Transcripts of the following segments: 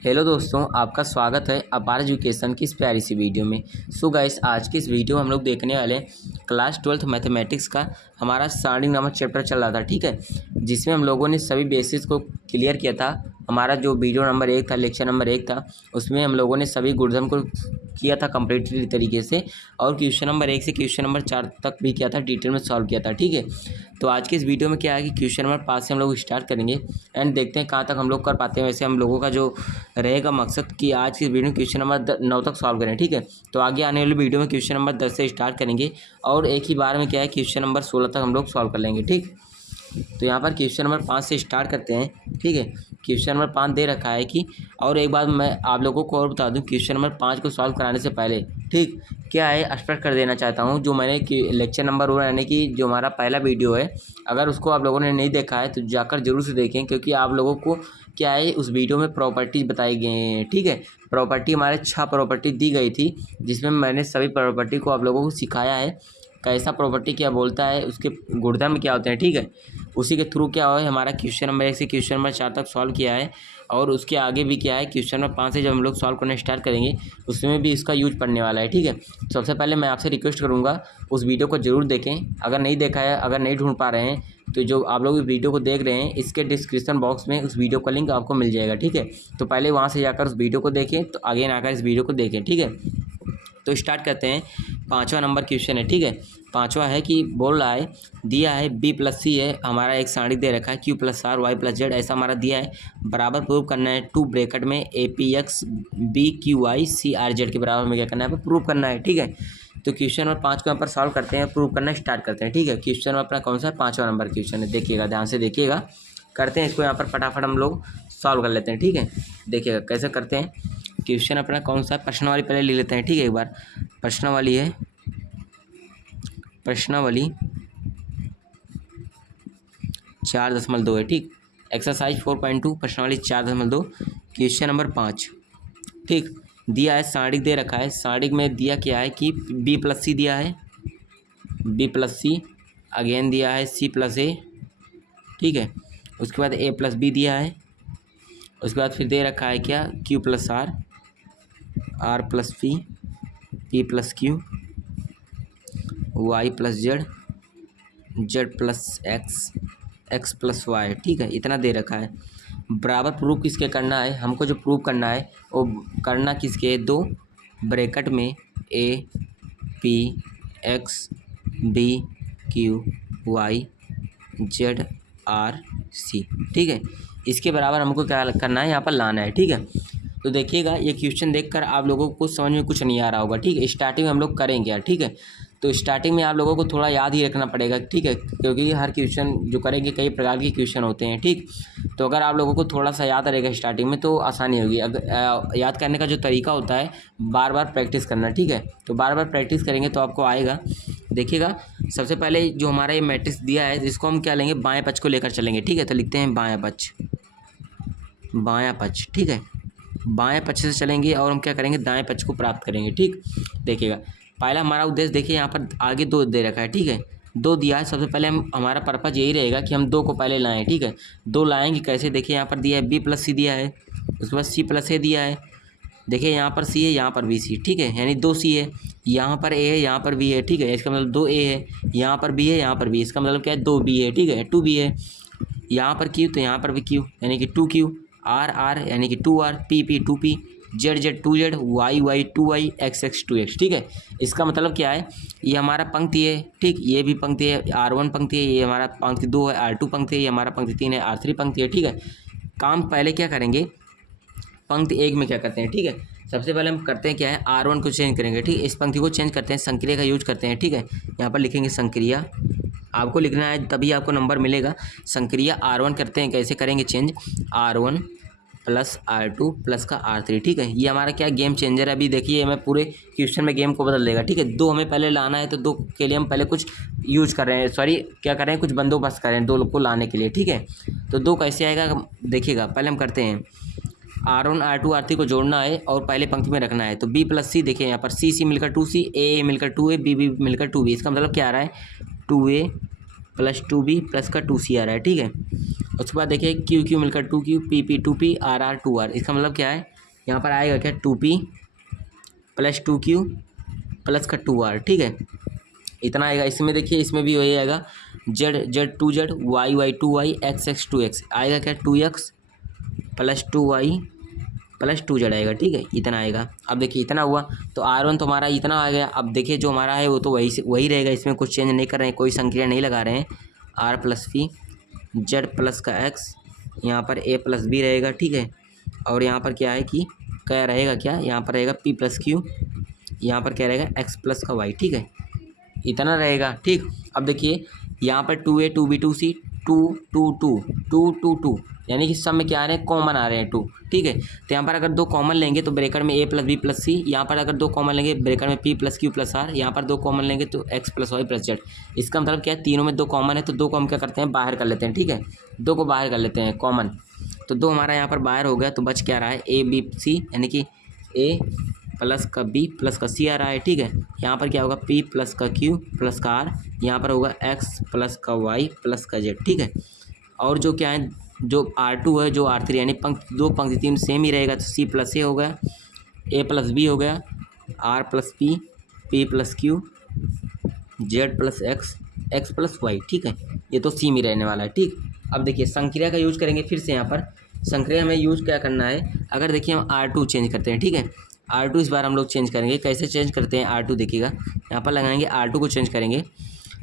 Hello दोस्तों, आपका स्वागत है अपार एजुकेशन की इस प्यारी सी वीडियो में। सो गाइस, आज की इस वीडियो में हम लोग देखने वाले हैं क्लास 12th मैथमेटिक्स का हमारा सारणी नामक चैप्टर चल रहा था, ठीक है, जिसमें हम लोगों ने सभी बेसिस को क्लियर किया था। हमारा जो वीडियो नंबर 1 था, लेक्चर नंबर 1 था, उसमें हम लोगों ने सभी गुणधर्म को किया था कम्प्लीटली तरीके से, और क्वेश्चन नंबर 1 से क्वेश्चन नंबर 4 तक भी किया था, डिटेल में सॉल्व किया था, ठीक है। तो आज के इस वीडियो में क्या है कि क्वेश्चन नंबर 5 से हम लोग स्टार्ट करेंगे एंड देखते हैं कहाँ तक हम लोग कर पाते हैं। वैसे हम लोगों का जो रहेगा मकसद कि आज की वीडियो में क्वेश्चन नंबर 9 तक सॉल्व करें, ठीक है। तो आगे आने वाली वीडियो में क्वेश्चन नंबर 10 से स्टार्ट करेंगे और एक ही बार में क्या है क्वेश्चन नंबर 16 तक हम लोग सॉल्व कर लेंगे, ठीक। तो यहाँ पर क्वेश्चन नंबर 5 से स्टार्ट करते हैं, ठीक है। क्वेश्चन नंबर 5 दे रखा है कि, और एक बात मैं आप लोगों को और बता दूं, क्वेश्चन नंबर 5 को सॉल्व कराने से पहले, ठीक, क्या है स्पष्ट कर देना चाहता हूँ, जो मैंने कि लेक्चर नंबर 1 यानी कि जो हमारा पहला वीडियो है, अगर उसको आप लोगों ने नहीं देखा है तो जाकर जरूर से देखें, क्योंकि आप लोगों को क्या है उस वीडियो में प्रॉपर्टीज बताई गई हैं, ठीक है। प्रॉपर्टी हमारे 6 प्रॉपर्टी दी गई थी, जिसमें मैंने सभी प्रॉपर्टी को आप लोगों को सिखाया है, कैसा प्रॉपर्टी क्या बोलता है, उसके गुणधर्म क्या होते हैं, ठीक है। उसी के थ्रू क्या है हमारा क्वेश्चन नंबर 1 से क्वेश्चन नंबर 4 तक सॉल्व किया है, और उसके आगे भी क्या है क्वेश्चन नंबर 5 से जब हम लोग सॉल्व करना स्टार्ट करेंगे उसमें भी इसका यूज पड़ने वाला है, ठीक है। सबसे पहले मैं आपसे रिक्वेस्ट करूँगा उस वीडियो को ज़रूर देखें, अगर नहीं देखा है, अगर नहीं ढूंढ पा रहे हैं तो जो आप लोग वीडियो को देख रहे हैं इसके डिस्क्रिप्शन बॉक्स में उस वीडियो का लिंक आपको मिल जाएगा, ठीक है। तो पहले वहाँ से जाकर उस वीडियो को देखें, तो आगे आकर इस वीडियो को देखें, ठीक है। तो स्टार्ट करते हैं। 5वां नंबर क्वेश्चन है, ठीक है। 5वां है कि बोल रहा है, दिया है b प्लस सी है, हमारा एक सारणी दे रखा है q plus r y plus z, ऐसा हमारा दिया है। बराबर प्रूव करना है 2 ब्रैकेट में a p x b q y c r z के बराबर में क्या करना है, प्रूव करना है, ठीक है। तो क्वेश्चन नंबर 5 को यहाँ पर सॉल्व करते हैं, प्रूव करना स्टार्ट करते हैं, ठीक है। क्वेश्चन अपना कौन सा है, 5वां नंबर क्वेश्चन है, देखिएगा ध्यान से देखिएगा। करते हैं इसको यहाँ पर फटाफट हम लोग सॉल्व कर लेते हैं, ठीक है। देखिएगा कैसे करते हैं। क्वेश्चन अपना कौन सा है, प्रश्नावली पहले ले लेते हैं, ठीक है। एक बार प्रश्नावली है, प्रश्नावली 4.2 है, ठीक। एक्सरसाइज 4.2 प्रश्नावली 4.2 क्वेश्चन नंबर 5, ठीक। दिया है सारणी दे रखा है, सारणी में दिया क्या है कि बी प्लस सी दिया है, बी प्लस सी, अगेन दिया है सी प्लस ए, ठीक है। उसके बाद ए प्लस बी दिया है, उसके बाद फिर दे रखा है क्या q plus r, r plus p, p plus q, y plus z, z plus x, x plus y, ठीक है। इतना दे रखा है। बराबर प्रूफ किसके करना है, हमको जो प्रूफ करना है वो करना किसके, 2 ब्रैकेट में a p x b q y z r c, ठीक है। इसके बराबर हमको क्या करना है, यहाँ पर लाना है, ठीक है। तो देखिएगा ये क्वेश्चन देखकर आप लोगों को समझ में कुछ नहीं आ रहा होगा, ठीक है। स्टार्टिंग में हम लोग करेंगे, ठीक है। तो स्टार्टिंग में आप लोगों को थोड़ा याद ही रखना पड़ेगा, ठीक है, क्योंकि हर क्वेश्चन जो करेंगे कई प्रकार के क्वेश्चन होते हैं, ठीक। तो अगर आप लोगों को थोड़ा सा याद रहेगा स्टार्टिंग में तो आसानी होगी। अगर याद करने का जो तरीका होता है बार बार प्रैक्टिस करना, ठीक है। तो बार बार प्रैक्टिस करेंगे तो आपको आएगा। देखिएगा सबसे पहले जो हमारा ये मैट्रिक्स दिया है इसको हम क्या लेंगे, बाएँ पक्ष को लेकर चलेंगे, ठीक है। तो लिखते हैं बायाँ पक्ष, बायाँ पक्ष, ठीक है। बाएँ पक्ष से चलेंगे और हम क्या करेंगे, दाएँ पक्ष को प्राप्त करेंगे, ठीक। देखिएगा पहला हमारा उद्देश्य, देखिए यहाँ पर आगे 2 दे रखा है, ठीक है। 2 दिया है, सबसे पहले हम हमारा पर्पज यही रहेगा कि हम 2 को पहले लाएं, ठीक है। 2 लाएंगे कैसे, देखिए यहाँ पर दिया है बी प्लस सी दिया है, उसके बाद सी प्लस ए दिया है, देखिए यहाँ पर सी है, यहाँ पर भी सी, ठीक है, यानी 2 सी है। यहाँ पर ए है, यहाँ पर बी है, ठीक है, इसका मतलब 2 ए है। यहाँ पर बी है, यहाँ पर बी, इसका मतलब क्या है 2 बी है, ठीक है, 2 बी है। यहाँ पर क्यू तो यहाँ पर भी क्यू, यानी कि 2 क्यू, आर आर यानी कि 2 r, p p 2 p, z z 2 z, y y 2 y, x x 2 x, ठीक है। इसका मतलब क्या है, ये हमारा पंक्ति है, ठीक, ये भी पंक्ति है, R1 पंक्ति है, ये हमारा पंक्ति 2 है, R2 पंक्ति है, ये हमारा पंक्ति 3 है, R3 पंक्ति है, ठीक है। काम पहले क्या करेंगे, पंक्ति 1 में क्या करते हैं, ठीक है। सबसे पहले हम करते हैं क्या है, R1 को चेंज करेंगे, ठीक है। इस पंक्ति को चेंज करते हैं, संक्रिया का यूज करते हैं, ठीक है। यहाँ पर लिखेंगे संक्रिया, आपको लिखना है तभी आपको नंबर मिलेगा। संक्रिया R1 करते हैं, कैसे करेंगे change, R1 plus R2 plus का R3, ठीक है। ये हमारा क्या गेम चेंजर है, अभी देखिए मैं पूरे क्वेश्चन में गेम को बदल देगा, ठीक है। 2 हमें पहले लाना है तो 2 के लिए हम पहले कुछ यूज कर रहे हैं, सॉरी क्या कर रहे हैं, कुछ बंदोबस्त कर रहे हैं 2 को लाने के लिए, ठीक है। तो 2 कैसे आएगा, देखिएगा पहले हम करते हैं, R1 R2 R3 को जोड़ना है और पहले पंक्ति में रखना है। तो B प्लस सी, देखिए यहाँ पर सी मिलकर 2C, ए मिलकर 2A, बी मिलकर 2B, इसका मतलब क्या आ रहा है 2A प्लस 2B प्लस का 2C आ रहा है, ठीक है। उसके बाद देखिए क्यू मिलकर 2Q, P 2P, R 2R, इसका मतलब क्या है यहाँ पर आएगा क्या 2p प्लस 2q प्लस का 2r, ठीक है, इतना आएगा। इसमें देखिए इसमें भी वही आएगा z 2z y 2y x 2x आएगा क्या 2x plus 2y plus 2z आएगा, ठीक है, इतना आएगा। अब देखिए इतना हुआ तो R1 तो हमारा इतना आ गया। अब देखिए जो हमारा है वो तो वही रहेगा, इसमें कुछ चेंज नहीं कर रहे हैं, कोई संक्रिया नहीं लगा रहे हैं। R plus P z plus का x यहाँ पर a प्लस बी रहेगा, ठीक है, और यहाँ पर क्या है कि क्या रहेगा, क्या यहाँ पर रहेगा p प्लस क्यू, यहाँ पर क्या रहेगा x प्लस का y, ठीक है, इतना रहेगा, ठीक। अब देखिए यहाँ पर 2a 2b 2c 2 2 2 2 2 2 यानी कि सब में क्या आ रहे हैं कॉमन आ रहे हैं 2, ठीक है। तो यहाँ पर अगर दो कॉमन लेंगे तो ब्रेकर में a plus b plus c, यहाँ पर अगर दो कॉमन लेंगे ब्रेकर में p plus q plus r, यहाँ पर दो कॉमन लेंगे तो x plus y plus z. इसका मतलब क्या है तीनों में दो कॉमन है तो दो को हम क्या करते हैं बाहर कर लेते हैं, ठीक है, दो को बाहर कर लेते हैं कॉमन। तो दो हमारा यहाँ पर बाहर हो गया तो बच क्या रहा है a b c यानी कि a प्लस का b प्लस का c आ रहा है, ठीक है। यहाँ पर क्या होगा p प्लस का q प्लस का r, यहाँ पर होगा x प्लस का y प्लस का z, ठीक है। और जो क्या है जो R2 है जो R3 यानी दो पंक्ति तीन सेम ही रहेगा तो c प्लस a हो गया, a प्लस b हो गया, r plus p plus q z plus x plus y, ठीक है, ये तो c में रहने वाला है, ठीक। अब देखिए संक्रिया का यूज करेंगे फिर से। यहाँ पर संक्रिया में यूज क्या करना है, अगर देखिए हम R2 चेंज करते हैं, ठीक है, R2 इस बार हम लोग चेंज करेंगे। कैसे चेंज करते हैं R2 देखिएगा, यहाँ पर लगाएंगे R2 को चेंज करेंगे।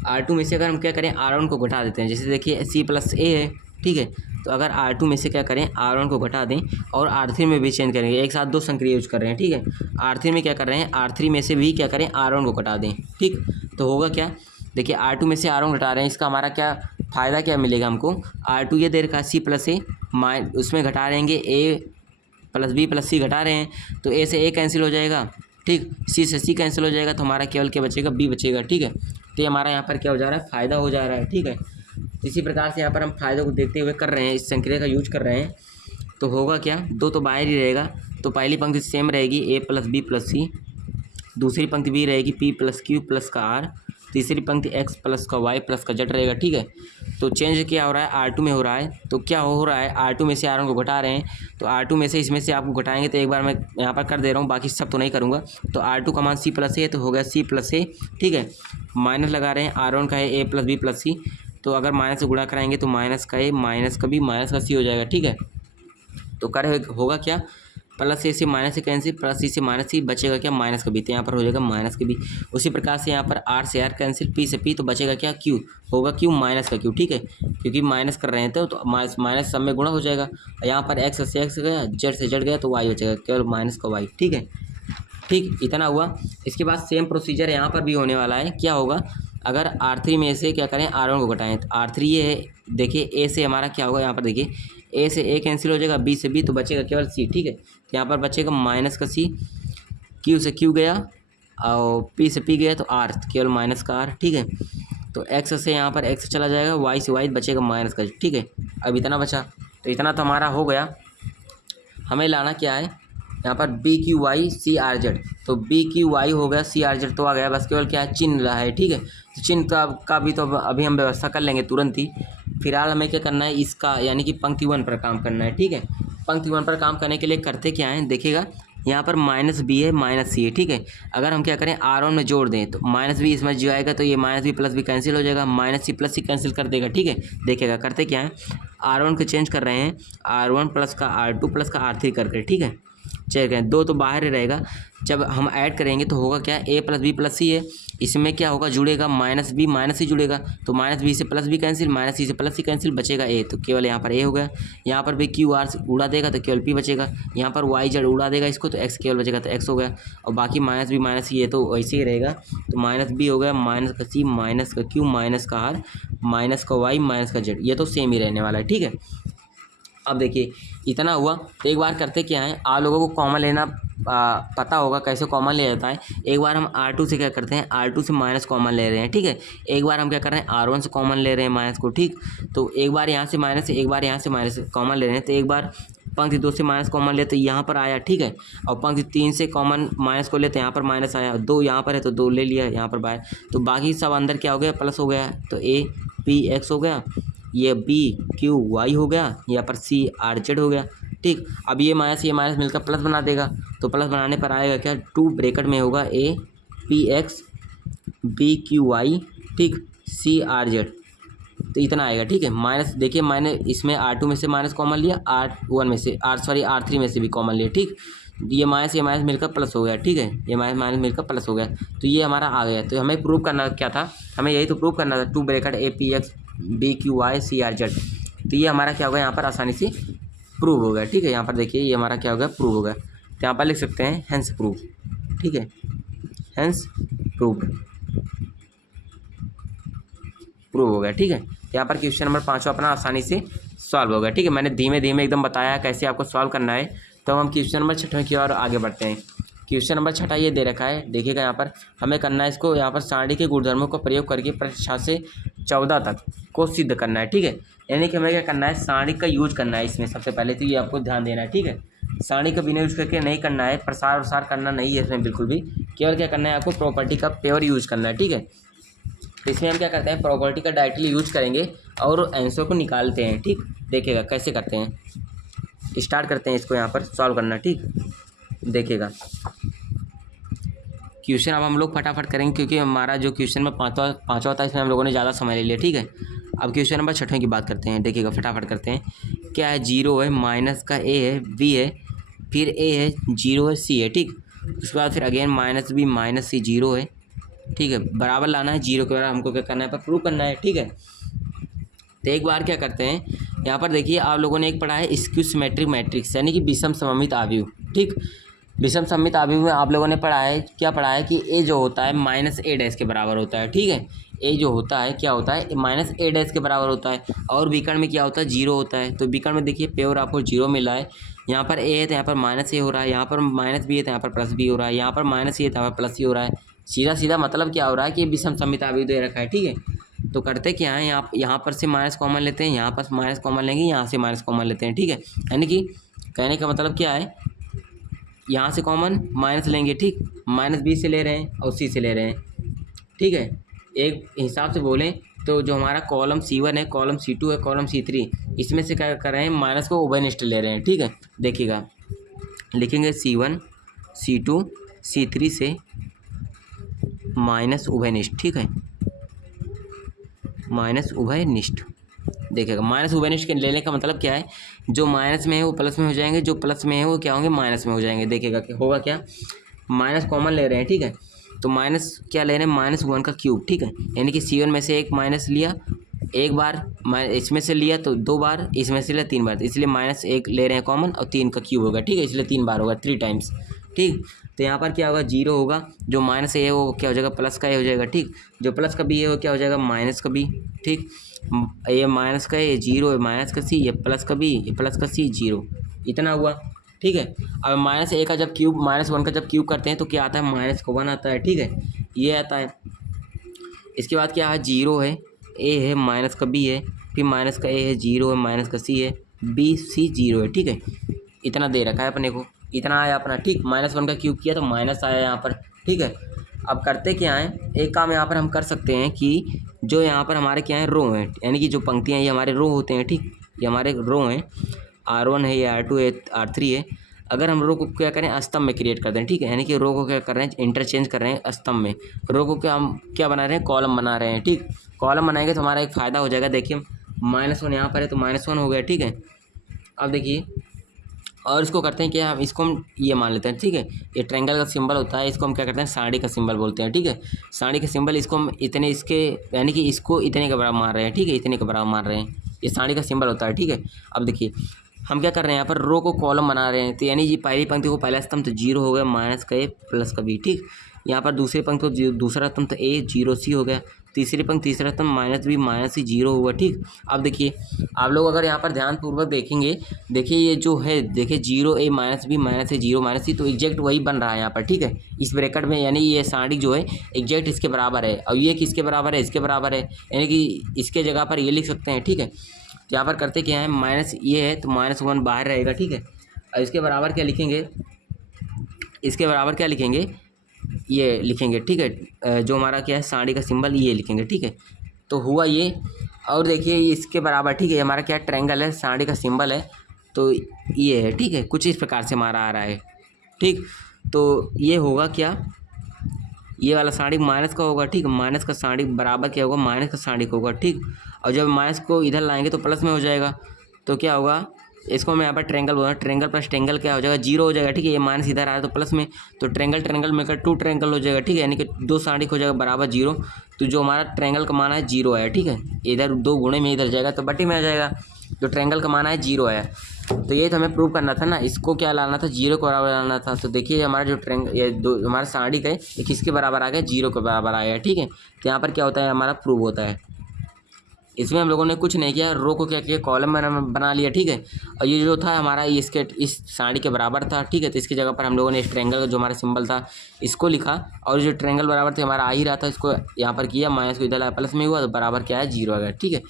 R2 में से अगर हम क्या करें R1 को घटा देते हैं, जैसे देखिए c प्लस a है, ठीक है, तो अगर R2 में से क्या करें R1 को घटा दें और R3 में भी चेंज करेंगे, एक साथ दो संक्रिया यूज कर रहे हैं, ठीक है। R3 में क्या कर रहे हैं R3 में से भी क्या करें R1 को घटा दें, ठीक, तो होगा क्या देखिए R2 में से R1 घटा रहे हैं, इसका हमारा क्या फ़ायदा क्या मिलेगा हमको, R2 ये दे रखा है c प्लस ए उसमें घटा रहेंगे a प्लस बी प्लस सी घटा रहे हैं तो a से a कैंसिल हो जाएगा, ठीक, c से c कैंसिल हो जाएगा तो हमारा केवल क्या बचेगा b बचेगा, ठीक है। तो ये हमारा यहाँ पर क्या हो जा रहा है फ़ायदा हो जा रहा है, ठीक है। इसी प्रकार से यहाँ पर हम फ़ायदे को देखते हुए कर रहे हैं, इस संक्रिया का यूज कर रहे हैं। तो होगा क्या दो तो बाहर ही रहेगा तो पहली पंक्ति सेम रहेगी a प्लस बी प्लस सी, दूसरी पंक्ति भी रहेगी p प्लस क्यू प्लस का r, तीसरी पंक्ति x प्लस का y प्लस का z रहेगा, ठीक है। तो चेंज क्या हो रहा है R2 में हो रहा है, तो क्या हो रहा है R2 में से R1 को घटा रहे हैं तो R2 में से इसमें से आपको घटाएंगे तो एक बार मैं यहाँ पर कर दे रहा हूँ, बाकी सब तो नहीं करूँगा। तो R2 का मान c प्लस ए तो हो गया c प्लस ए, ठीक है, माइनस लगा रहे हैं R1 का है a प्लस बी प्लस सी, तो अगर माइनस से गुणा कराएंगे तो माइनस का a माइनस का b माइनस का c हो जाएगा, ठीक है। तो कर होगा क्या प्लस ए से माइनस से कैंसिल, प्लस सी से माइनस सी, बचेगा क्या माइनस का बी, तो यहाँ पर हो जाएगा माइनस का बी। उसी प्रकार से यहाँ पर आर से आर कैंसिल, पी से पी, तो बचेगा क्या क्यू, होगा क्यू माइनस का क्यू, ठीक है, क्योंकि माइनस कर रहे हैं तो माइनस सब में गुणा हो जाएगा। यहाँ पर एक्स से एक्स गया, जेड से जेड गया तो वाई बचेगा केवल माइनस का वाई, ठीक है, ठीक, इतना हुआ। इसके बाद सेम प्रोसीजर यहाँ पर भी होने वाला है। क्या होगा अगर R3 में से क्या करें R1 को घटाएं तो R3 ये है, देखिए A से हमारा क्या होगा, यहाँ पर देखिए A से A कैंसिल हो जाएगा, B से B तो बचेगा केवल C, ठीक है। तो यहाँ पर बचेगा माइनस का C, Q से Q गया और P से P गया तो R केवल माइनस का R, ठीक है। तो X से यहाँ पर X चला जाएगा, Y से Y बचेगा माइनस का, ठीक है। अब इतना बचा, तो इतना तो हमारा हो गया। हमें लाना क्या है यहाँ पर BQY CRZ, तो BQY हो गया, CRZ तो आ गया, बस केवल क्या है चिन्ह रहा है, ठीक है। तो चिन्ह का भी तो अभी हम व्यवस्था कर लेंगे तुरंत ही। फिलहाल हमें क्या करना है इसका यानी कि पंक्ति 1 पर काम करना है, ठीक है। पंक्ति 1 पर काम करने के लिए करते क्या है देखिएगा, यहाँ पर माइनस बी है माइनस सी है, ठीक है। अगर हम क्या करें R1 में जोड़ दें तो माइनस बी इसमें जो आएगा तो ये minus b plus b cancel हो जाएगा, minus c plus c cancel कर देगा, ठीक है। देखिएगा करते क्या है R1 को चेंज कर रहे हैं R1 प्लस का R2 प्लस का R3 करके, ठीक है। चेक करें दो तो बाहर ही रहेगा, जब हम ऐड करेंगे तो होगा क्या a प्लस बी प्लस सी है, इसमें क्या होगा जुड़ेगा माइनस बी माइनस सी जुड़ेगा, तो माइनस बी से प्लस बी कैंसिल, माइनस सी से प्लस सी कैंसिल, बचेगा a, तो केवल यहाँ पर a हो गया। यहाँ पर भी क्यू आर उड़ा देगा तो केवल p बचेगा, यहाँ पर वाई जेड उड़ा देगा इसको तो x केवल बचेगा तो x हो गया, और बाकी माइनस बी माइनस ये तो वैसे ही रहेगा। तो माइनस बी हो गया, माइनस का c, माइनस का q, माइनस का r, माइनस का y, माइनस का z, ये तो सेम ही रहने वाला है, ठीक है। अब देखिए इतना हुआ, तो एक बार करते क्या है, आप लोगों को कॉमन लेना पता होगा कैसे कॉमन ले जाता है। एक बार हम R2 से क्या करते हैं, R2 से माइनस कॉमन ले रहे हैं, ठीक है। एक बार हम क्या कर रहे हैं R1 से कॉमन ले रहे हैं माइनस को, ठीक। तो एक बार यहाँ से माइनस, एक बार यहाँ से माइनस कॉमन ले रहे हैं, तो एक बार पंक्ति 2 से माइनस कॉमन ले तो यहाँ पर आया, ठीक है। और पंक्ति 3 से कॉमन माइनस को लेते यहाँ पर माइनस आया, 2 यहाँ पर है तो 2 ले लिया यहाँ पर बाहर, तो बाकी सब अंदर क्या हो गया प्लस हो गया, तो A P X हो गया, ये BQY हो गया, यहाँ पर CRZ हो गया, ठीक। अब ये माइनस मिलकर प्लस बना देगा, तो प्लस बनाने पर आएगा क्या, 2 ब्रैकेट में होगा a p x b q y, ठीक, सी आर जेड, तो इतना आएगा, ठीक है। माइनस देखिए मैंने इसमें R2 में से माइनस कॉमन लिया, R1 में से R3 में से भी कॉमन लिया, ठीक। ये माइनस मिलकर प्लस हो गया, ठीक है, ये माइनस मिलकर प्लस हो गया, तो ये हमारा आ गया। तो हमें प्रूव करना क्या था, हमें यही तो प्रूव करना था, 2 bracket a p x b q y c r z, तो ये हमारा क्या होगा यहाँ पर आसानी से प्रूव हो गया, ठीक है। यहाँ पर देखिए ये हमारा क्या हो गया, प्रूव हो गया। तो यहाँ पर लिख सकते हैं हेंस प्रूव, ठीक है, हेंस प्रूव हो गया, ठीक है। यहाँ पर क्वेश्चन नंबर 5 अपना आसानी से सॉल्व हो गया, ठीक है। मैंने धीमे धीमे एकदम बताया कैसे आपको सॉल्व करना है। तो हम क्वेश्चन नंबर 6 की ओर आगे बढ़ते हैं। क्वेश्चन नंबर 6 ये दे रखा है, देखिएगा यहाँ पर हमें करना है इसको, यहाँ पर सारणी के गुणधर्मों का प्रयोग करके प्रतिशत से 14 तक को सिद्ध करना है, ठीक है। यानी कि हमें क्या करना है, सारणी का यूज करना है इसमें सबसे पहले, तो ये आपको ध्यान देना है, ठीक है। सारणी का बिना यूज करके नहीं करना है, प्रसार प्रसार करना नहीं है इसमें बिल्कुल भी, केवल क्या करना है आपको प्रॉपर्टी का प्योर यूज करना है, ठीक है। तो इसमें हम क्या करते हैं, प्रॉपर्टी का डायरेक्टली यूज करेंगे और आंसर को निकालते हैं, ठीक। देखिएगा कैसे करते हैं, स्टार्ट करते हैं इसको यहाँ पर सॉल्व करना, ठीक। देखिएगा क्वेश्चन अब हम लोग फटाफट करेंगे, क्योंकि हमारा जो क्वेश्चन में पाँचवा था इसमें हम लोगों ने ज़्यादा समय ले लिया, ठीक है। अब क्वेश्चन नंबर 6 की बात करते हैं। देखिएगा फटाफट करते हैं। क्या है, 0 है, माइनस का ए है, बी है, फिर ए है, 0 है, सी है, ठीक। उसके बाद फिर अगेन माइनस बी माइनस सी 0 है, ठीक है। बराबर लाना है, 0 के बराबर हमको क्या करना है, पर प्रूव करना है, ठीक है। तो एक बार क्या करते हैं, यहाँ पर देखिए आप लोगों ने एक पढ़ा है स्क्यू सिमेट्रिक मैट्रिक्स, यानी कि विषम सममित आव्यूह, ठीक। विषम सममित आव्यूह में आप लोगों ने पढ़ा है, क्या पढ़ा है कि ए जो होता है माइनस ए डैश के बराबर होता है, ठीक है। ए जो होता है क्या होता है, माइनस ए डैश के बराबर होता है, और विकर्ण में क्या होता है, 0 होता है। तो विकर्ण में देखिए प्योर आपको 0 मिला है, यहाँ पर ए है तो यहाँ पर माइनस ए हो रहा है, यहाँ पर माइनस बी है तो यहाँ पर प्लस बी हो रहा है, यहाँ पर माइनस सी है तो यहाँ पर प्लस सी हो रहा है। सीधा सीधा मतलब क्या हो रहा है कि विषम सममित आव्यूह दे रखा है, ठीक है। तो करते क्या है, यहाँ पर से माइनस कॉमन लेते हैं, यहाँ पर माइनस कॉमन लेंगे, यहाँ से माइनस कॉमन लेते हैं, ठीक है। यानी कि कहने का मतलब क्या है, यहाँ से कॉमन माइनस लेंगे, ठीक, माइनस बी से ले रहे हैं और सी से ले रहे हैं, ठीक है। एक हिसाब से बोलें तो जो हमारा कॉलम C1 है, कॉलम C2 है, कॉलम C3, इसमें से क्या कर रहे हैं, माइनस को उभयनिष्ठ ले रहे हैं, ठीक है। देखिएगा लिखेंगे C1 C2 C3 से माइनस उभयनिष्ठ, ठीक है, माइनस उभयनिष्ठ। देखिएगा माइनस उभयनिष्ठ के लेने का मतलब क्या है, जो माइनस में है वो प्लस में हो जाएंगे, जो प्लस में है वो क्या होंगे, माइनस में हो जाएंगे। देखिएगा कि होगा क्या, माइनस कॉमन ले रहे हैं, ठीक है। तो माइनस क्या ले रहे हैं, -1 का क्यूब, ठीक है। यानी कि C1 में से एक माइनस लिया, एक बार इसमें से लिया तो 2 बार, इसमें से लिया 3 बार, इसलिए -1 ले रहे हैं कॉमन और 3 का क्यूब होगा, ठीक है, इसलिए 3 बार होगा, 3 टाइम्स, ठीक। तो यहाँ पर क्या होगा, 0 होगा, जो माइनस ए है वो क्या हो जाएगा, प्लस का ए हो जाएगा, ठीक। जो प्लस का बी है वो क्या हो जाएगा, माइनस का बी, ठीक। ये माइनस का ये 0 है, माइनस का सी, ये प्लस का बी, ये प्लस का सी, 0, इतना हुआ, ठीक है। अब -a का जब क्यूब -1 का जब क्यूब करते हैं तो क्या आता है, -1 आता है, ठीक है, ये आता है। इसके बाद क्या है, 0 है, ए है, माइनस का बी है, फिर माइनस का ए है, 0 है, माइनस का सी है, बी सी 0 है, ठीक है। इतना दे रखा है अपने को, इतना आया अपना, ठीक। -1 का क्यूब किया तो माइनस आया यहाँ पर, ठीक है। अब करते क्या है, एक काम यहाँ पर हम कर सकते हैं कि जो यहाँ पर हमारे क्या है, रो हैं, यानी कि जो पंक्तियाँ ये हमारे रो होते हैं, ठीक, ये हमारे रो हैं, R1 है, ये R2 है, R3 है। अगर हम रो को क्या करें, स्तंभ में क्रिएट कर दें, ठीक है। यानी कि रो को क्या कर रहे हैं, इंटरचेंज कर रहे हैं स्तंभ में, रो को क्या हम क्या बना रहे हैं, कॉलम बना रहे हैं, ठीक। कॉलम बनाएंगे तो हमारा एक फ़ायदा हो जाएगा, देखिए -1 यहाँ पर है तो -1 हो गया, ठीक है। अब देखिए और इसको करते हैं क्या, हम इसको हम ये मान लेते हैं, ठीक है। ये ट्रायंगल का सिंबल होता है, इसको हम क्या करते हैं, सारणी का सिंबल बोलते हैं, ठीक है। सारणी का सिंबल, इसको हम इतने इसके यानी कि इसको इतने के बराबर मान रहे हैं, ठीक है, इतने के बराबर मान रहे हैं, ये सारणी का सिंबल होता है, ठीक है। अब देखिए हम क्या कर रहे हैं, यहाँ पर रो को कॉलम बना रहे हैं, तो यानी जी पहली पंक्ति को पहला स्तंभ तो 0 हो गया, माइनस का ए प्लस का बी, ठीक। यहाँ पर दूसरी पंक्ति को दूसरा स्तंभ तो ए 0 सी हो गया, तीसरी पंक्ति तीसरा स्तंभ -b -c 0 हुआ, ठीक। अब देखिए आप लोग अगर यहाँ पर ध्यानपूर्वक देखेंगे, देखिए ये जो है, देखिए 0 a -b -a 0 -c, तो एग्जैक्ट वही बन रहा है यहाँ पर, ठीक है, इस ब्रैकेट में, यानी ये सारणी जो है एग्जैक्ट इसके बराबर है, और ये किसके बराबर है, इसके बराबर है, यानी कि इसके जगह पर ये लिख सकते हैं, ठीक है। यहाँ पर करते क्या है, माइनस ये है तो -1 बाहर रहेगा, ठीक है। और इसके बराबर क्या लिखेंगे, इसके बराबर क्या लिखेंगे, ये लिखेंगे, ठीक है। जो हमारा क्या है, सारणी का सिंबल ये लिखेंगे, ठीक है। तो हुआ ये, और देखिए इसके बराबर, ठीक है, हमारा क्या ट्रायंगल है, सारणी का सिंबल है, तो ये है, ठीक है। कुछ इस प्रकार से हमारा आ रहा है, ठीक। तो ये होगा क्या, ये वाला साढ़िक माइनस का होगा, ठीक। माइनस का साढ़िक बराबर क्या होगा, माइनस का साढ़िक होगा, ठीक। और जब माइनस को इधर लाएंगे तो प्लस में हो जाएगा। तो क्या होगा, इसको मैं यहाँ पर ट्रेंगल बोला, ट्रेंगल प्लस ट्रेंगल क्या हो जाएगा, जीरो हो जाएगा, ठीक है। ये माइनस इधर आया तो प्लस में, तो ट्रेंगल ट्रेंगल मिलकर टू ट्रेंगल हो जाएगा, ठीक है। यानी कि दो साढ़िक हो जाएगा बराबर जीरो। तो जो हमारा ट्रेंगल का मान है जीरो है, ठीक है। इधर दो गुणे में इधर जाएगा तो बट्टी में आ जाएगा। जो ट्रेंगल का मान है जीरो है। तो ये तो हमें प्रूव करना था ना, इसको क्या लाना था, जीरो के बराबर लाना था। तो देखिए हमारा जो ये दो हमारा साढ़िक है ये किसके बराबर आ गया, जीरो के बराबर आ गया, ठीक है। तो यहाँ पर क्या होता है, हमारा प्रूव होता है। इसमें हम लोगों ने कुछ नहीं किया, रो को क्या किया, कॉलम बना लिया, ठीक है। और ये जो था हमारा इसके इस साड़ी के बराबर था, ठीक है। तो इसकी जगह पर हम लोगों ने इस ट्रायंगल का जो हमारा सिंबल था इसको लिखा, और जो ट्रायंगल बराबर थे हमारा आ ही रहा था, इसको यहाँ पर किया, माइनस को इधर लाया प्लस में हुआ तो बराबर क्या है, जीरो आ गया, ठीक है।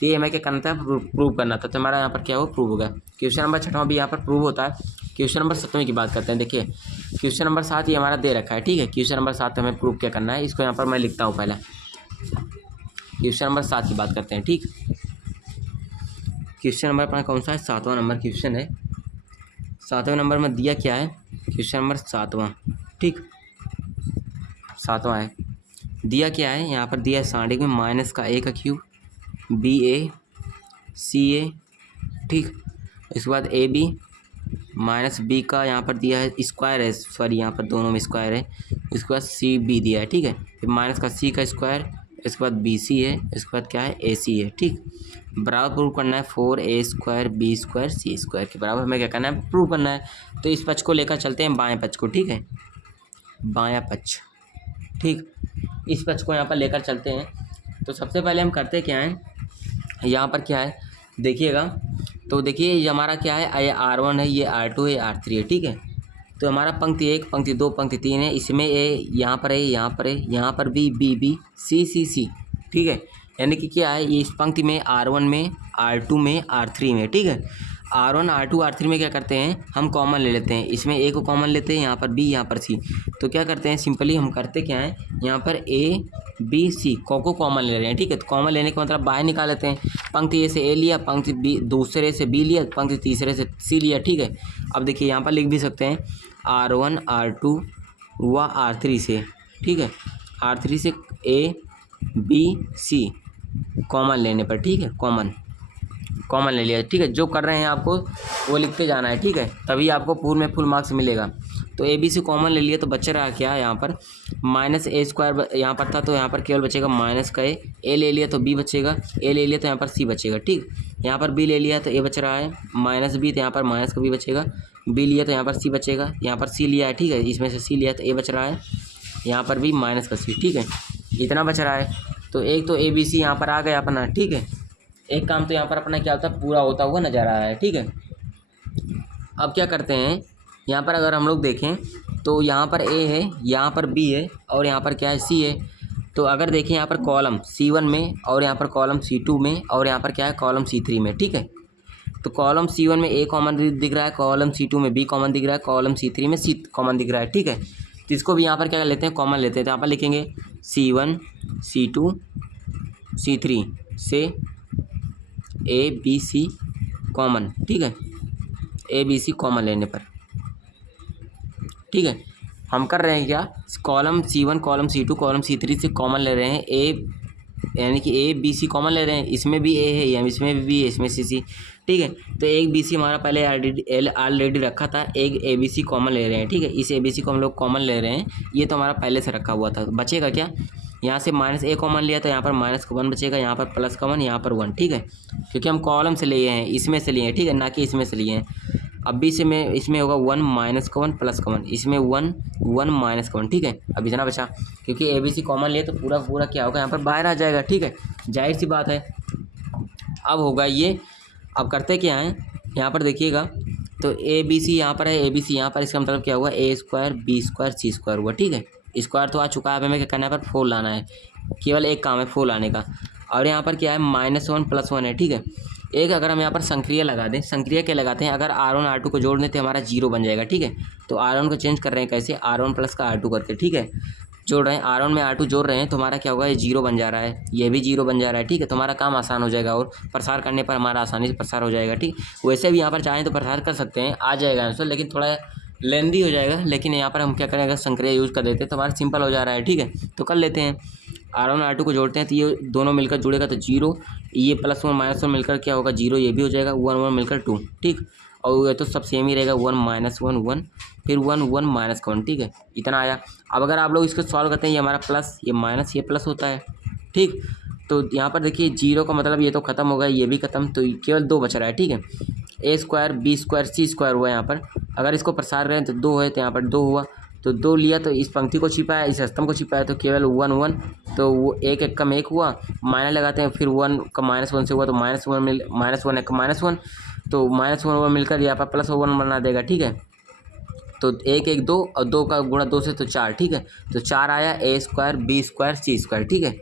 तो ये हमें क्या करना था, प्रूव करना था। तो हमारा यहाँ पर क्या हो, प्रूव हो गया। क्वेश्चन नंबर 6वां भी यहाँ पर प्रूव होता है। क्वेश्चन नंबर 7वें की बात करते हैं। देखिए क्वेश्चन नंबर 7 ये हमारा दे रखा है, ठीक है। क्वेश्चन नंबर 7 हमें प्रूव क्या करना है, इसको यहाँ पर मैं लिखता हूँ पहले। क्वेश्चन नंबर 7 की बात करते हैं, ठीक। क्वेश्चन नंबर अपना कौन सा है, 7वां नंबर क्वेश्चन है। 7वें नंबर में दिया क्या है, क्वेश्चन नंबर 7वां, ठीक। 7वां है, दिया क्या है, यहाँ पर दिया है साढ़िक में माइनस का a का क्यूब, बी ए सी ए, ठीक। इसके बाद ए बी माइनस बी का यहाँ पर दिया है स्क्वायर है, सॉरी यहाँ पर दोनों में स्क्वायर है। इसके बाद सी बी दिया है, ठीक है। फिर माइनस का सी का स्क्वायर, इसके बाद बी सी है, इसके बाद क्या है ए सी है, ठीक। बराबर प्रूव करना है 4a² b² c² के बराबर हमें क्या करना है, प्रूव करना है। तो इस पक्ष को लेकर चलते हैं बाएं पक्ष को, ठीक है, बायां पक्ष, ठीक। इस पक्ष को यहाँ पर लेकर चलते हैं। तो सबसे पहले हम करते क्या हैं, यहाँ पर क्या है देखिएगा। तो देखिए ये हमारा क्या है, ये R1 है, ये R2 है, R3 है, ठीक है। तो हमारा पंक्ति 1, पंक्ति 2, पंक्ति 3 है। इसमें ए यहाँ पर है, यहाँ पर है, यहाँ पर बी बी बी सी सी सी, ठीक है। यानी कि क्या है, ये इस पंक्ति में R1 में, R2 में, R3 में, ठीक है। R1 R2 R3 में क्या करते हैं, हम कॉमन ले लेते हैं। इसमें ए को कॉमन लेते हैं, यहाँ पर बी, यहाँ पर सी। तो क्या करते हैं, सिंपली हम करते क्या हैं, यहाँ पर ए बी सी को कॉमन ले रहे हैं, ठीक है। तो कॉमन लेने का मतलब बाहर निकाल लेते हैं। पंक्ति ए से ए लिया, पंक्ति बी दूसरे से बी लिया, पंक्ति तीसरे से सी लिया, ठीक है। अब देखिए यहाँ पर लिख भी सकते हैं R1 R2 व R3 से, ठीक है। R3 से ए बी सी कॉमन लेने पर, ठीक है, कॉमन ले लिया, ठीक है। जो कर रहे हैं आपको वो लिखते जाना है, ठीक है, तभी आपको पूर्ण में फुल मार्क्स मिलेगा। तो ए बी सी कॉमन ले लिया तो बच रहा क्या, यहाँ पर -a² यहाँ पर था, तो यहाँ पर केवल बचेगा माइनस का ए ले लिया तो बी बचेगा, ए ले लिया तो यहाँ पर सी बचेगा, ठीक। यहाँ पर बी ले लिया तो ए बच रहा है, माइनस बी तो यहाँ पर माइनस का बी बचेगा, बी लिया तो यहाँ पर सी बचेगा, यहाँ पर सी लिया है, ठीक है, इसमें से सी लिया तो ए बच रहा है, यहाँ पर भी माइनस का सी, ठीक है, इतना बच रहा है। तो एक तो ए बी सी यहाँ पर आ गया अपना, ठीक है। एक काम तो यहाँ पर अपना क्या होता है, पूरा होता हुआ नजर आ रहा है, ठीक है। अब क्या करते हैं, यहाँ पर अगर हम लोग देखें तो यहाँ पर ए है, यहाँ पर बी है, और यहाँ पर क्या है, सी है। तो अगर देखें यहाँ पर कॉलम C1 में, और यहाँ पर कॉलम C2 में, और यहाँ पर क्या है, कॉलम C3 में, ठीक है। तो कॉलम C1 में ए कॉमन दिख रहा है, कॉलम C2 में बी कॉमन दिख रहा है, कॉलम C3 में सी कॉमन दिख रहा है, ठीक है। तो इसको भी यहाँ पर क्या कर लेते हैं, कॉमन लेते हैं। तो यहाँ पर लिखेंगे C1 C2 C3 से ए बी सी कॉमन, ठीक है, ए बी सी कॉमन लेने पर, ठीक है। हम कर रहे हैं क्या, column C1 column C2 column C3 से कॉमन ले रहे हैं ए, यानी कि ए बी सी कॉमन ले रहे हैं। इसमें भी ए है, या इसमें भी बी है, इसमें सी, ठीक है। तो एक बी सी हमारा पहले ऑलरेडी रखा था, एक ए बी सी कॉमन ले रहे हैं, ठीक है। इस ए बी सी को हम लोग कॉमन ले रहे हैं, ये तो हमारा पहले से रखा हुआ था। बचेगा क्या, यहाँ से माइनस ए कॉमन लिया तो यहाँ पर माइनस का 1 बचेगा, यहाँ पर प्लस का 1, यहाँ पर 1, ठीक है, क्योंकि हम कॉलम से लिए हैं, इसमें से लिए हैं, ठीक है, ना कि इसमें से लिए हैं। अब भी से में इसमें होगा 1 माइनस का 1 प्लस का 1, इसमें 1 1 माइनस का 1, ठीक है। अब इतना बचा, क्योंकि ए बी सी कॉमन लिए तो पूरा पूरा क्या होगा, यहाँ पर बाहर आ जाएगा, ठीक है, जाहिर सी बात है। अब होगा ये, अब करते क्या है, यहाँ पर देखिएगा। तो ए बी सी यहाँ पर है, ए बी सी यहाँ पर, इसका मतलब क्या हुआ, A² B² C² हुआ, ठीक है। स्क्वायर तो आ चुका है, अब हमें क्या करना है, पर 4 लाना है, केवल एक काम है 4 लाने का। और यहाँ पर क्या है, -1 + 1 है, ठीक है। एक अगर हम यहाँ पर संक्रिय लगा दें, संक्रिय क्या लगाते हैं, अगर R1 R2 को जोड़ दें तो हमारा 0 बन जाएगा, ठीक है। तो R1 को चेंज कर रहे हैं कैसे, R1 + का R2 करके, ठीक है। जोड़ रहे हैं, R1 में R2 जोड़ रहे हैं तो हमारा क्या होगा, ये 0 बन जा रहा है, ये भी 0 बन जा रहा है, ठीक है। तो हमारा काम आसान हो जाएगा और प्रसार करने पर हमारा आसानी से प्रसार हो जाएगा, ठीक। वैसे भी यहाँ पर चाहें तो प्रसार कर सकते हैं, आ जाएगा आंसर, लेकिन थोड़ा लेंदी हो जाएगा। लेकिन यहाँ पर हम क्या करेंगे, संक्रिया यूज़ कर देते हैं तो हमारा सिंपल हो जा रहा है, ठीक है। तो कर लेते हैं, R1 R2 को जोड़ते हैं तो ये दोनों मिलकर जुड़ेगा तो 0, ये +1 -1 मिलकर क्या होगा 0, ये भी हो जाएगा, 1 1 मिलकर 2, ठीक। और ये तो सब सेम ही रहेगा, 1 -1 1, फिर 1 1 -1, ठीक है। इतना आया। अब अगर आप लोग इसको सॉल्व करते हैं, ये हमारा प्लस, ये माइनस, ये प्लस होता है, ठीक। तो यहाँ पर देखिए 0 का मतलब ये तो ख़त्म हो गया, ये भी ख़त्म, तो केवल 2 बच रहा है, ठीक है। A² B² C² हुआ यहाँ पर। अगर इसको प्रसार करें तो 2 है, तो यहाँ पर 2 हुआ, तो 2 लिया तो इस पंक्ति को छिपाया, इस स्तंभ को छिपाया, तो केवल 1 1, तो वो 1 1 का 1 हुआ, माइनस लगाते हैं, फिर 1 का -1 से हुआ तो -1 मिल, -1 1 का -1, तो -1 1 मिलकर यहाँ पर +1 बना देगा, ठीक है। तो 1 1 2 और 2 का गुणा 2 से तो 4, ठीक है। तो 4 आया, A² B² C², ठीक है।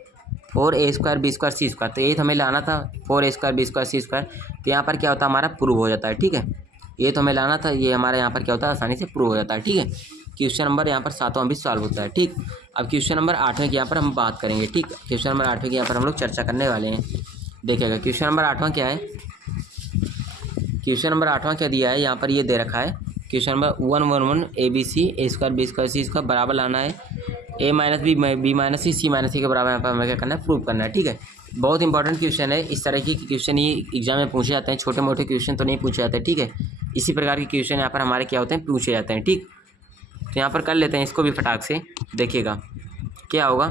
4A² B² C², तो ये हमें लाना था 4A² B² C², तो यहाँ पर क्या होता है, हमारा प्रूव हो जाता है, ठीक है। ये तो हमें लाना था, ये हमारा यहाँ पर क्या होता है, आसानी से प्रूव हो जाता है, ठीक है। क्वेश्चन नंबर यहाँ पर 7वां भी सॉल्व होता है, ठीक। अब क्वेश्चन नंबर 8वें की यहाँ पर हम बात करेंगे, ठीक। क्वेश्चन नंबर 8वें की यहाँ पर हम लोग चर्चा करने वाले हैं। देखिएगा क्वेश्चन नंबर 8वां क्या है, क्वेश्चन नंबर 8वां क्या दिया है, यहाँ पर ये दे रखा है question number 1 1 1 ABC A² B² C² बराबर लाना है, A - B B - C C - C के बराबर यहाँ पर हमें क्या करना है, प्रूव करना है, ठीक है। बहुत इंपॉर्टेंट क्वेश्चन है, इस तरह की क्वेश्चन ही एग्जाम में पूछे जाते हैं, छोटे मोटे क्वेश्चन तो नहीं पूछे जाते, ठीक है। इसी प्रकार के क्वेश्चन यहाँ पर हमारे क्या होते हैं, पूछे जाते हैं, ठीक। तो यहाँ पर कर लेते हैं इसको भी फटाक से, देखिएगा क्या होगा।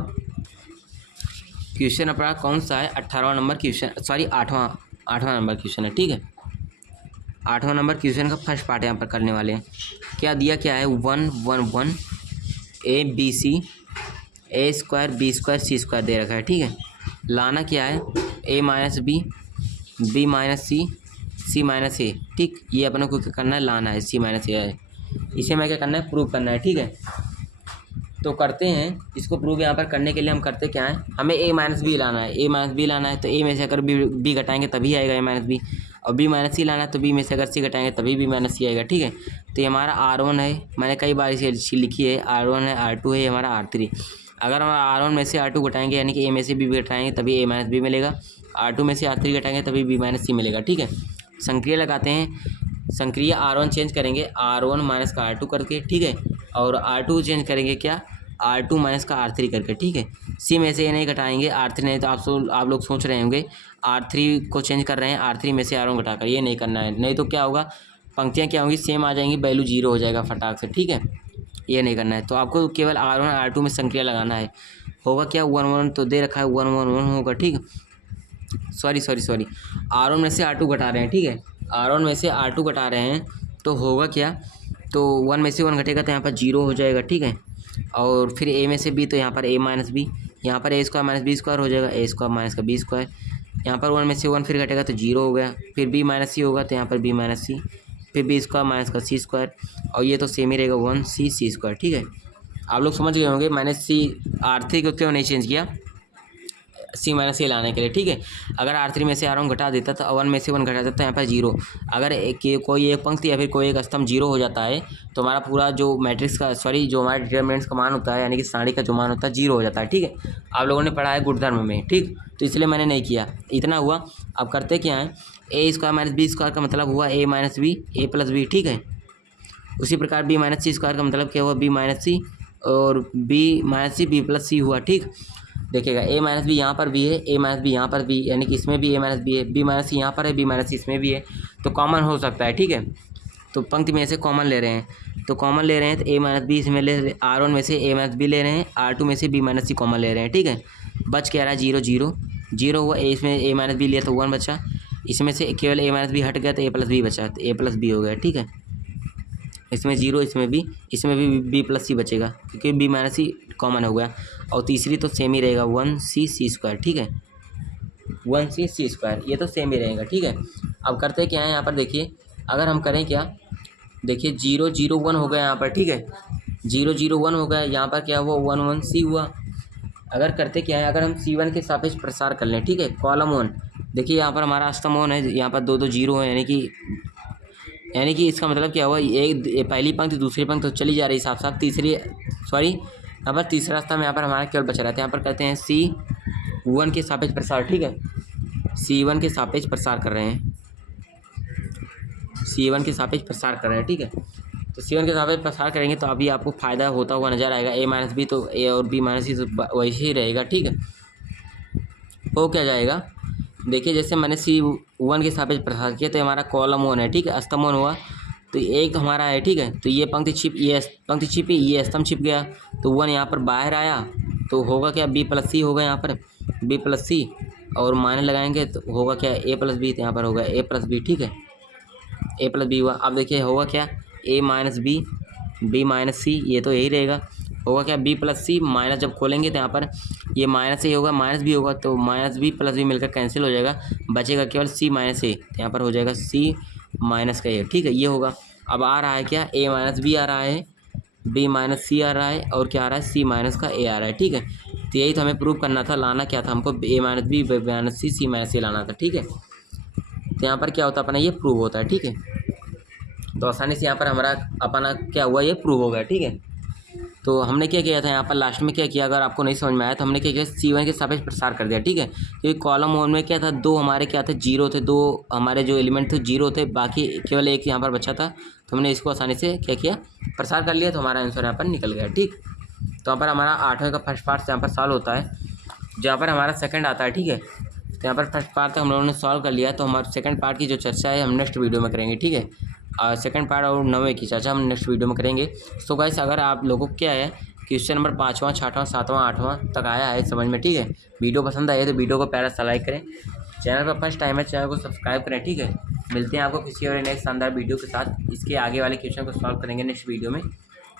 क्वेश्चन अपना कौन सा है, 18वां नंबर क्वेश्चन, सॉरी 8वां नंबर क्वेश्चन है, ठीक है। 8वां नंबर क्वेश्चन का फर्स्ट पार्ट यहाँ पर करने वाले हैं। क्या दिया, क्या है, 1 1 1 ABC A² B² C² दे रखा है, ठीक है। लाना क्या है, A - B B - C C - A, ठीक। ये अपने को क्या करना है, लाना है, C - A है, इसे मैं क्या करना है, प्रूव करना है, ठीक है। तो करते हैं इसको प्रूव। यहाँ पर करने के लिए हम करते क्या है, हमें A - B लाना है, A - B लाना है, तो A में से अगर B घटाएंगे तभी आएगा A - B, और B - C लाना है तो B में से अगर C घटाएंगे तभी B - C आएगा, ठीक है। तो ये हमारा R1 है, मैंने कई बार इसे लिखी है, R1 है, R2 है, ये हमारा R3। अगर हम R1 में से R2 घटाएंगे, यानी कि A में से B घटाएंगे तभी A - B मिलेगा, R2 में से R3 घटाएंगे तभी B - C मिलेगा, ठीक है। संक्रिया लगाते हैं, संक्रिया R1 चेंज करेंगे R1 माइनस का R2 करके, ठीक है। और R2 चेंज करेंगे क्या, R2 माइनस का R3 करके, ठीक है। C में से ये नहीं घटाएंगे, R3 नहीं, तो आप लोग सोच रहे होंगे R3 को चेंज कर रहे हैं R3 में से R1 घटाकर, ये नहीं करना है, नहीं तो क्या होगा, पंक्तियाँ क्या होंगी, सेम आ जाएंगी, वैल्यू 0 हो जाएगा फटाक से, ठीक है। ये नहीं करना है, तो आपको केवल R1 R2 में संक्रिया लगाना है। होगा क्या, 1 1 तो दे रखा है, 1 1 1 होगा, ठीक। सॉरी R1 में से R2 घटा रहे हैं, ठीक है। R1 में से R2 घटा रहे हैं तो होगा क्या, तो 1 में से 1 घटेगा तो यहाँ पर 0 हो जाएगा, ठीक है। और फिर A में से B, तो यहाँ पर A - B, यहाँ पर A² - B² हो जाएगा, A² - का B²। यहाँ पर 1 में से 1 फिर घटेगा तो 0 हो गया, फिर B - C होगा तो यहाँ पर B - C, फिर B² - का C², और ये तो सेम ही रहेगा 1 C C², ठीक है। आप लोग समझ गए होंगे मैंने R3 को क्यों नहीं चेंज किया, C - A लाने के लिए, ठीक है। अगर R3 में से R1 घटा देता तो 1 में से 1 घटा देता तो यहाँ पर 0। अगर कोई एक पंक्ति या फिर कोई एक स्तंभ 0 हो जाता है तो हमारा पूरा जो मैट्रिक्स का, सॉरी जो हमारे डिटरमिनेंट्स का मान होता है, यानी कि सारणी का जो मान होता है 0 हो जाता है, ठीक है। आप लोगों ने पढ़ा है गुणधर्म में, ठीक। तो इसलिए मैंने नहीं किया, इतना हुआ। अब करते क्या है, A² - B² का मतलब हुआ A - B A + B, ठीक है। उसी प्रकार B - C² का मतलब क्या हुआ, B - C, और B - C B + C हुआ, ठीक। देखिएगा A - B यहाँ पर भी है, A - B यहाँ पर भी, यानी कि इसमें भी A - B है, B - C यहाँ पर है, B - C इसमें भी है, तो कॉमन हो सकता है, ठीक है। तो पंक्ति में से कॉमन ले रहे हैं, तो कॉमन ले रहे हैं तो A - B इसमें ले, R1 में से A - B ले रहे हैं, R2 में से B - C कॉमन ले रहे हैं, ठीक है। बच क्या रहा है, 0 0 0 हुआ, इसमें A - B लिया तो 1 बचा, इसमें से केवल A - B हट गया तो A + B बचा, तो A + B हो गया, ठीक है। इसमें 0, इसमें भी B + C बचेगा क्योंकि B - C कॉमन हो गया, और तीसरी तो सेम ही रहेगा 1 C C², ठीक है। 1 C C², ये तो सेम ही रहेगा, ठीक है। अब करते क्या है, यहाँ पर देखिए, अगर हम करें क्या, देखिए 0 0 1 हो गया यहाँ पर, ठीक है। 0 0 1 हो गया, यहाँ पर क्या हुआ, 1 1 C हुआ। अगर करते क्या है, अगर हम C1 के सापेक्ष प्रसार कर लें, ठीक है, कॉलम 1, देखिए यहाँ पर हमारा अष्टम 1 है, यहाँ पर 2 2 0 है, यानी कि इसका मतलब क्या हुआ, एक पहली पंक्ति दूसरी पंक्ति तो चली जा रही साफ साफ, तीसरी, सॉरी यहाँ पर तीसरा रास्ता में यहाँ पर हमारा केवल बचा रहता है। यहाँ पर करते हैं C1 के सापेक्ष प्रसार, ठीक है, C1 के सापेक्ष प्रसार कर रहे हैं, C1 के सापेक्ष प्रसार कर रहे हैं, ठीक है। तो C1 के सापेक्ष प्रसार करेंगे तो अभी आपको फ़ायदा होता हुआ नजर आएगा। A माइनस बी, तो A और B माइनस C तो वैसे ही रहेगा, ठीक है। हो क्या जाएगा, देखिए जैसे मैंने C1 के सापेक्ष प्रसार किया तो हमारा कॉलम 1 है, ठीक है, स्तंभ 1 हुआ, तो एक हमारा है, ठीक है। तो ये पंक्ति छिप, ये पंक्ति छिपी, ये स्तंभ छिप गया, तो 1 यहाँ पर बाहर आया, तो होगा क्या, B प्लस C होगा यहाँ पर, B प्लस C, और माइनस लगाएंगे तो होगा क्या, A प्लस बी, तो यहाँ पर होगा A प्लस बी, ठीक है, A प्लस बी हुआ। अब देखिए होगा क्या, A minus b, B minus C, ये तो यही रहेगा। होगा क्या, B प्लस C, माइनस जब खोलेंगे तो यहाँ पर ये माइनस A होगा, माइनस B होगा, तो माइनस B प्लस B मिलकर कैंसिल हो जाएगा, बचेगा केवल C माइनस A, तो यहाँ पर हो जाएगा C माइनस का A, ठीक है, ये होगा। अब आ रहा है क्या, A माइनस B आ रहा है, B माइनस C आ रहा है, और क्या आ रहा है, C माइनस का A आ रहा है, ठीक है। तो यही तो हमें प्रूव करना था, लाना क्या था हमको, A minus B, B minus C, C minus A लाना था, ठीक है। तो यहाँ पर क्या होता है अपना, ये प्रूव होता है, ठीक है। तो आसानी से यहाँ पर हमारा अपना क्या हुआ, ये प्रूव हो गया, ठीक है। तो हमने क्या किया था यहाँ पर लास्ट में क्या किया, अगर आपको नहीं समझ में आया तो हमने क्या किया, C1 के सापेक्ष प्रसार कर दिया, ठीक है। क्योंकि कॉलम 1 में क्या था, दो हमारे क्या थे, जीरो थे, दो हमारे जो एलिमेंट थे जीरो थे, बाकी केवल एक यहाँ पर बचा था, तो हमने इसको आसानी से क्या किया, प्रसार कर लिया, तो हमारा आंसर यहाँ पर निकल गया, ठीक। तो यहाँ पर हमारा 8वें का फर्स्ट पार्ट यहाँ पर सॉल्व होता है, जहाँ पर हमारा सेकंड आता है, ठीक है। तो यहाँ पर फर्स्ट पार्ट हम लोगों ने सॉल्व कर लिया, तो हमारे सेकंड पार्ट की जो चर्चा है हम नेक्स्ट वीडियो में करेंगे, ठीक है। सेकंड पार्ट और 9वें की चर्चा हम नेक्स्ट वीडियो में करेंगे। सो गाइस, अगर आप लोगों को क्या है, क्वेश्चन नंबर 5वां, 6वां, 7वां, 8वां तक आया है समझ में, ठीक है, वीडियो पसंद आए तो वीडियो को प्यारा सा लाइक करें, चैनल पर फर्स्ट टाइम है चैनल को सब्सक्राइब करें, ठीक है। मिलते हैं आपको किसी और नेक्स्ट शानदार वीडियो के साथ, इसके आगे वाले क्वेश्चन को सॉल्व करेंगे नेक्स्ट वीडियो में,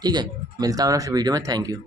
ठीक है। मिलता हूँ नेक्स्ट वीडियो में, थैंक यू।